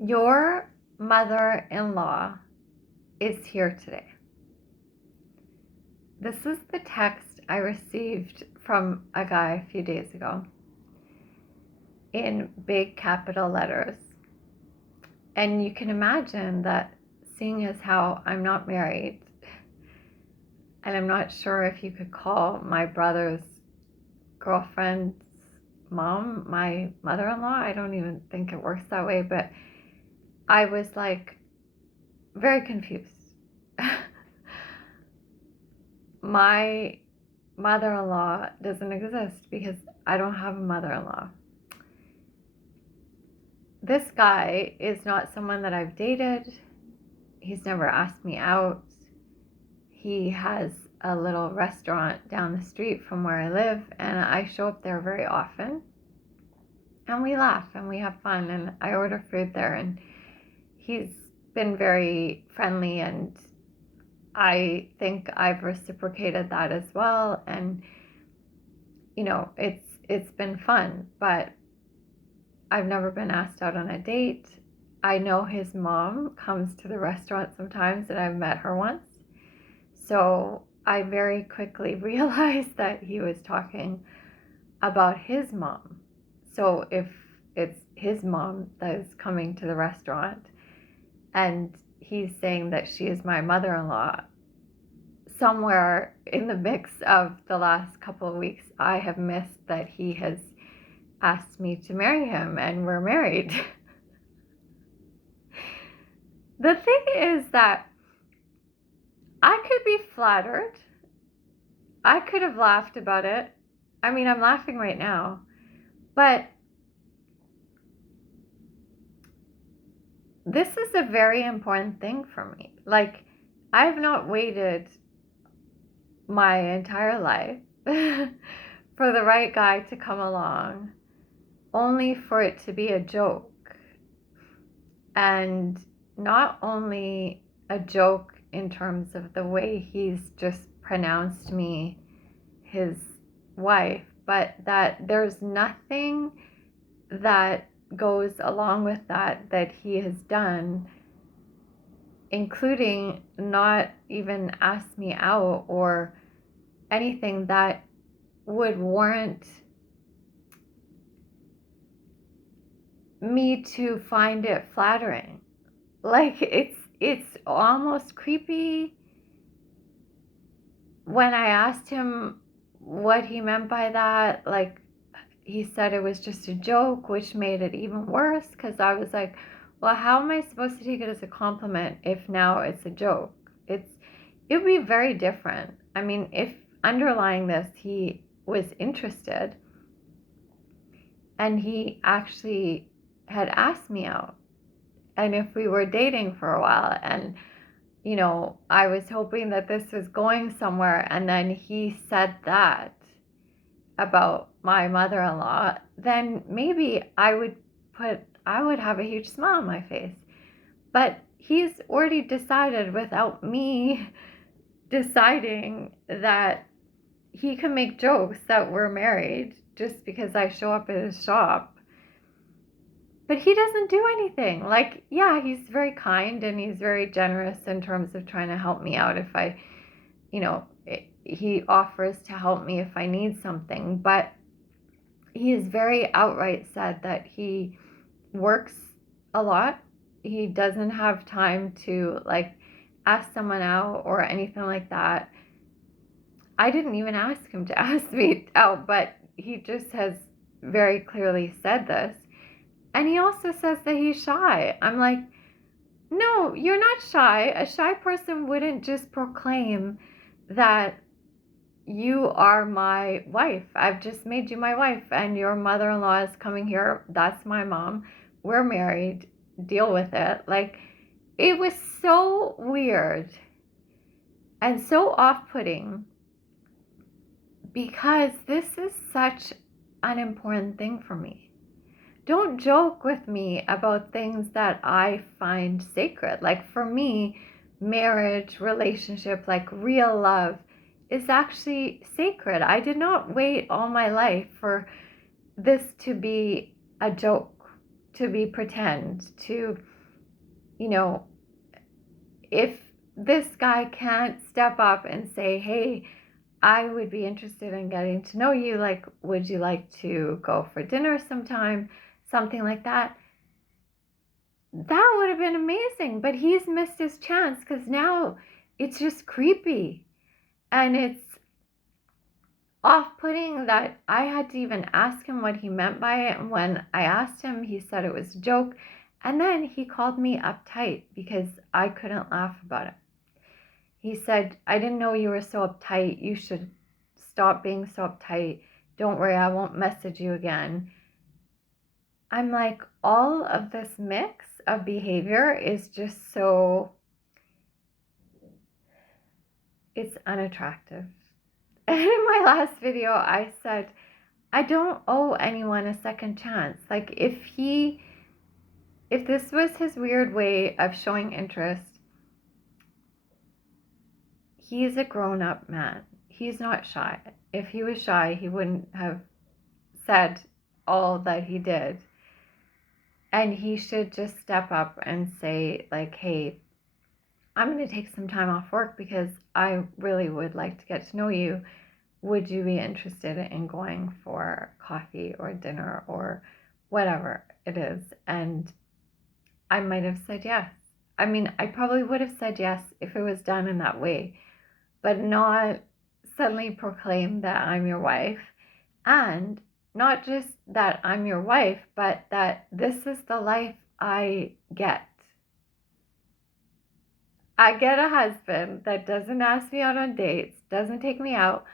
Your mother-in-law is here today. This is the text I received from a guy a few days ago in big capital letters. And you can imagine that, seeing as how I'm not married, and I'm not sure if you could call my brother's girlfriend's mom my mother-in-law. I don't even think it works that way, but I was like very confused. My mother-in-law doesn't exist because I don't have a mother-in-law. This guy is not someone that I've dated. He's never asked me out. He has a little restaurant down the street from where I live, and I show up there very often. And we laugh and we have fun, and I order food there, and he's been very friendly, and I think I've reciprocated that as well. And it's been fun, but I've never been asked out on a date. I know his mom comes to the restaurant sometimes, and I've met her once. So I very quickly realized that he was talking about his mom. So if it's his mom that is coming to the restaurant and he's saying that she is my mother-in-law, somewhere in the mix of the last couple of weeks, I have missed that he has asked me to marry him, and we're married. The thing is that I could be flattered. I could have laughed about it. I mean, I'm laughing right now. But this is a very important thing for me. Like, I've not waited my entire life for the right guy to come along, only for it to be a joke. And not only a joke in terms of the way he's just pronounced me his wife, but that there's nothing that goes along with that he has done, including not even ask me out or anything that would warrant me to find it flattering. Like, it's almost creepy. When I asked him what he meant by that, like, he said it was just a joke, which made it even worse, because I was like, well, how am I supposed to take it as a compliment if now it's a joke? It would be very different. I mean, if underlying this he was interested and he actually had asked me out, and if we were dating for a while, and I was hoping that this was going somewhere, and then he said that about my mother-in-law, then maybe I would have a huge smile on my face. But he's already decided, without me deciding, that he can make jokes that we're married just because I show up at his shop. But he doesn't do anything. Like, yeah, he's very kind and he's very generous in terms of trying to help me out if I, he offers to help me if I need something. But he has very outright said that he works a lot. He doesn't have time to, like, ask someone out or anything like that. I didn't even ask him to ask me out, but he just has very clearly said this. And he also says that he's shy. I'm like, no, you're not shy. A shy person wouldn't just proclaim that you are my wife. I've just made you my wife, and your mother-in-law is coming here. That's my mom. We're married. Deal with it. Like, it was so weird and so off-putting, because this is such an important thing for me. Don't joke with me about things that I find sacred. Like, for me, marriage, relationship, like real love, is actually sacred. I did not wait all my life for this to be a joke. to be pretend, to, you know, if this guy can't step up and say, hey, I would be interested in getting to know you, like, would you like to go for dinner sometime? Something like that. That would have been amazing, but he's missed his chance because now it's just creepy. And it's off-putting that I had to even ask him what he meant by it. And when I asked him, he said it was a joke. And then he called me uptight because I couldn't laugh about it. He said, I didn't know you were so uptight. You should stop being so uptight. Don't worry, I won't message you again. I'm like, all of this mix of behavior is just so, it's unattractive. And in my last video, I said, I don't owe anyone a second chance. Like, if this was his weird way of showing interest, he's a grown-up man. He's not shy. If he was shy, he wouldn't have said all that he did. And he should just step up and say, like, hey, I'm going to take some time off work because I really would like to get to know you. Would you be interested in going for coffee or dinner or whatever it is? And I might have said yes. I mean, I probably would have said yes if it was done in that way, but not suddenly proclaim that I'm your wife. And not just that I'm your wife, but that this is the life I get. I get a husband that doesn't ask me out on dates, doesn't take me out,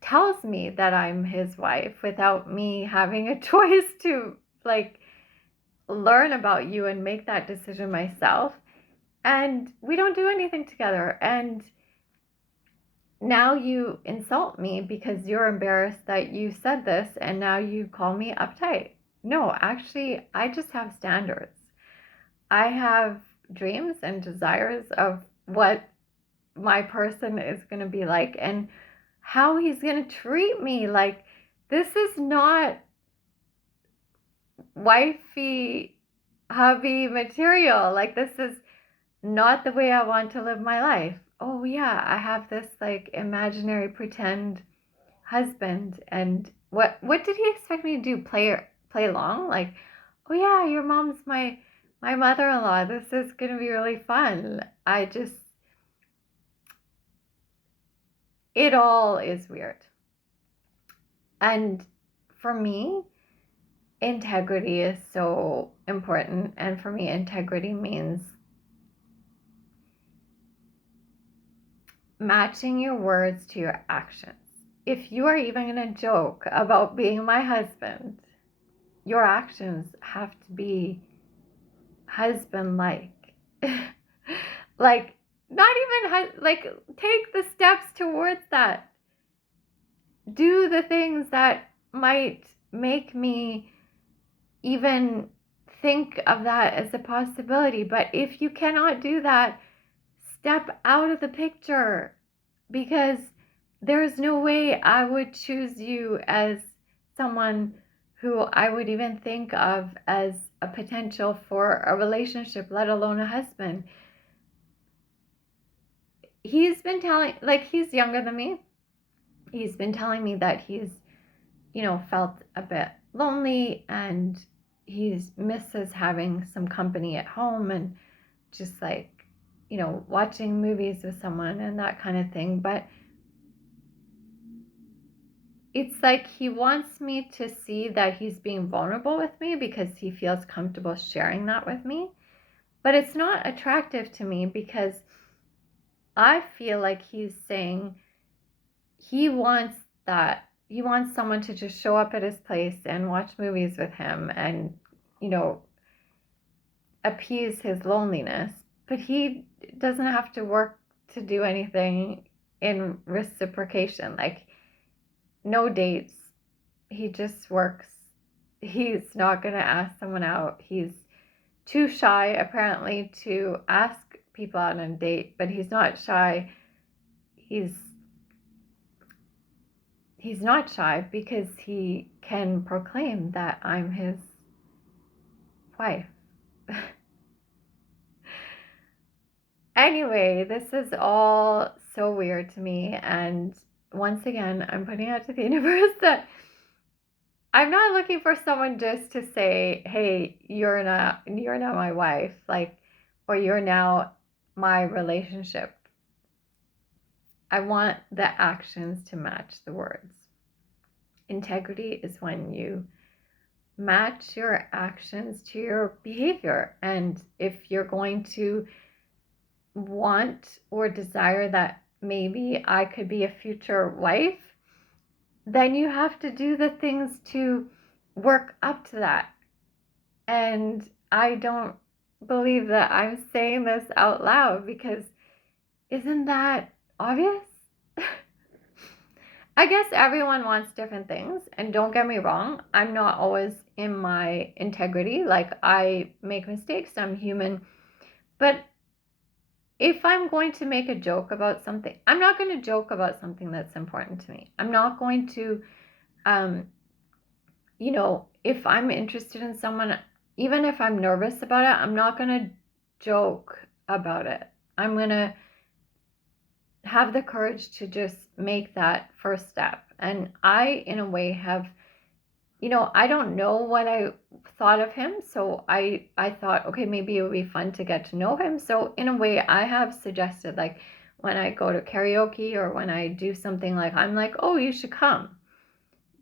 tells me that I'm his wife without me having a choice to, like, learn about you and make that decision myself. And we don't do anything together. And now you insult me because you're embarrassed that you said this, and now you call me uptight. No, actually, I just have standards. I have dreams and desires of what my person is going to be like and how he's going to treat me. Like, this is not wifey, hubby material. Like, this is not the way I want to live my life. Oh yeah, I have this like imaginary pretend husband, and what did he expect me to do? Play along? Like, oh yeah, your mom's my mother-in-law. This is gonna be really fun. It all is weird. And for me, integrity is so important. And for me, integrity means matching your words to your actions. If you are even going to joke about being my husband, your actions have to be husband-like. Like, not even, like, take the steps towards that. Do the things that might make me even think of that as a possibility. But if you cannot do that, step out of the picture, because there's no way I would choose you as someone who I would even think of as a potential for a relationship, let alone a husband. He's been telling, like, he's younger than me. He's been telling me that he's, felt a bit lonely and he misses having some company at home and just like, watching movies with someone and that kind of thing. But it's like he wants me to see that he's being vulnerable with me because he feels comfortable sharing that with me. But it's not attractive to me because I feel like he's saying he wants that. He wants someone to just show up at his place and watch movies with him and, appease his loneliness. But he doesn't have to work to do anything in reciprocation. Like, no dates. He just works. He's not going to ask someone out. He's too shy, apparently, to ask people out on a date, but he's not shy. He's not shy because he can proclaim that I'm his wife. Anyway, this is all so weird to me. And once again, I'm putting out to the universe that I'm not looking for someone just to say, hey, you're now my wife, like, or you're now my relationship. I want the actions to match the words. Integrity is when you match your actions to your behavior. And if you're going to want or desire that maybe I could be a future wife, then you have to do the things to work up to that. And I don't believe that I'm saying this out loud, because isn't that obvious? I guess everyone wants different things, and don't get me wrong, I'm not always in my integrity. Like, I make mistakes, I'm human. But if I'm going to make a joke about something, I'm not going to joke about something that's important to me. I'm not going to, if I'm interested in someone, even if I'm nervous about it, I'm not going to joke about it. I'm going to have the courage to just make that first step. And I, in a way, have, I don't know what I thought of him. So I thought, okay, maybe it would be fun to get to know him. So in a way, I have suggested, like, when I go to karaoke or when I do something, like, I'm like, oh, you should come.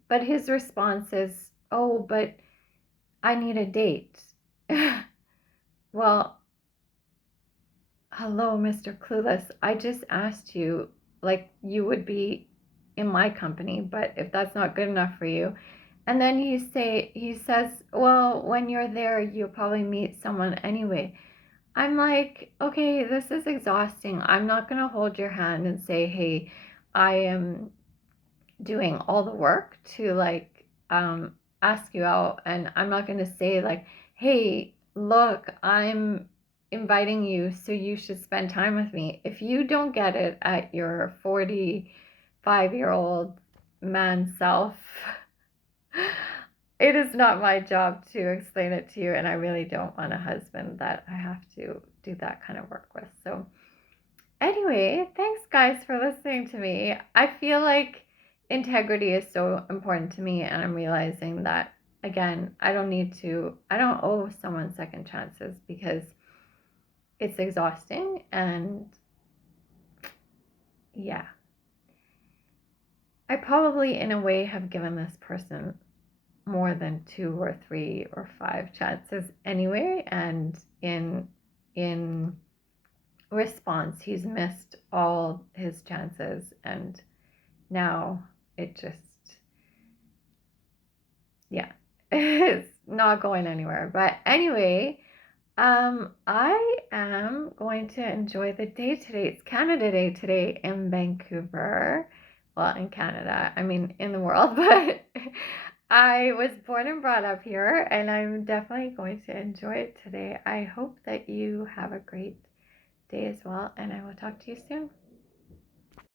But his response is, oh, but I need a date. Well, hello, Mr. Clueless. I just asked you, like, you would be in my company, but if that's not good enough for you. And then he says, well, when you're there, you'll probably meet someone anyway. I'm like, okay, this is exhausting. I'm not going to hold your hand and say, hey, I am doing all the work to, like, ask you out. And I'm not going to say, like, hey, look, I'm inviting you, so you should spend time with me. If you don't get it at your 45-year-old man self, it is not my job to explain it to you. And I really don't want a husband that I have to do that kind of work with. So anyway, thanks guys for listening to me. I feel like integrity is so important to me, and I'm realizing that, again, I don't owe someone second chances, because it's exhausting. And yeah, I probably in a way have given this person more than 2 or 3 or 5 chances anyway, and in response, he's missed all his chances, and now it just, yeah, it's not going anywhere. But anyway, I am going to enjoy the day today. It's Canada Day today in Vancouver. Well, in Canada, I mean in the world, but I was born and brought up here, and I'm definitely going to enjoy it today. I hope that you have a great day as well, and I will talk to you soon.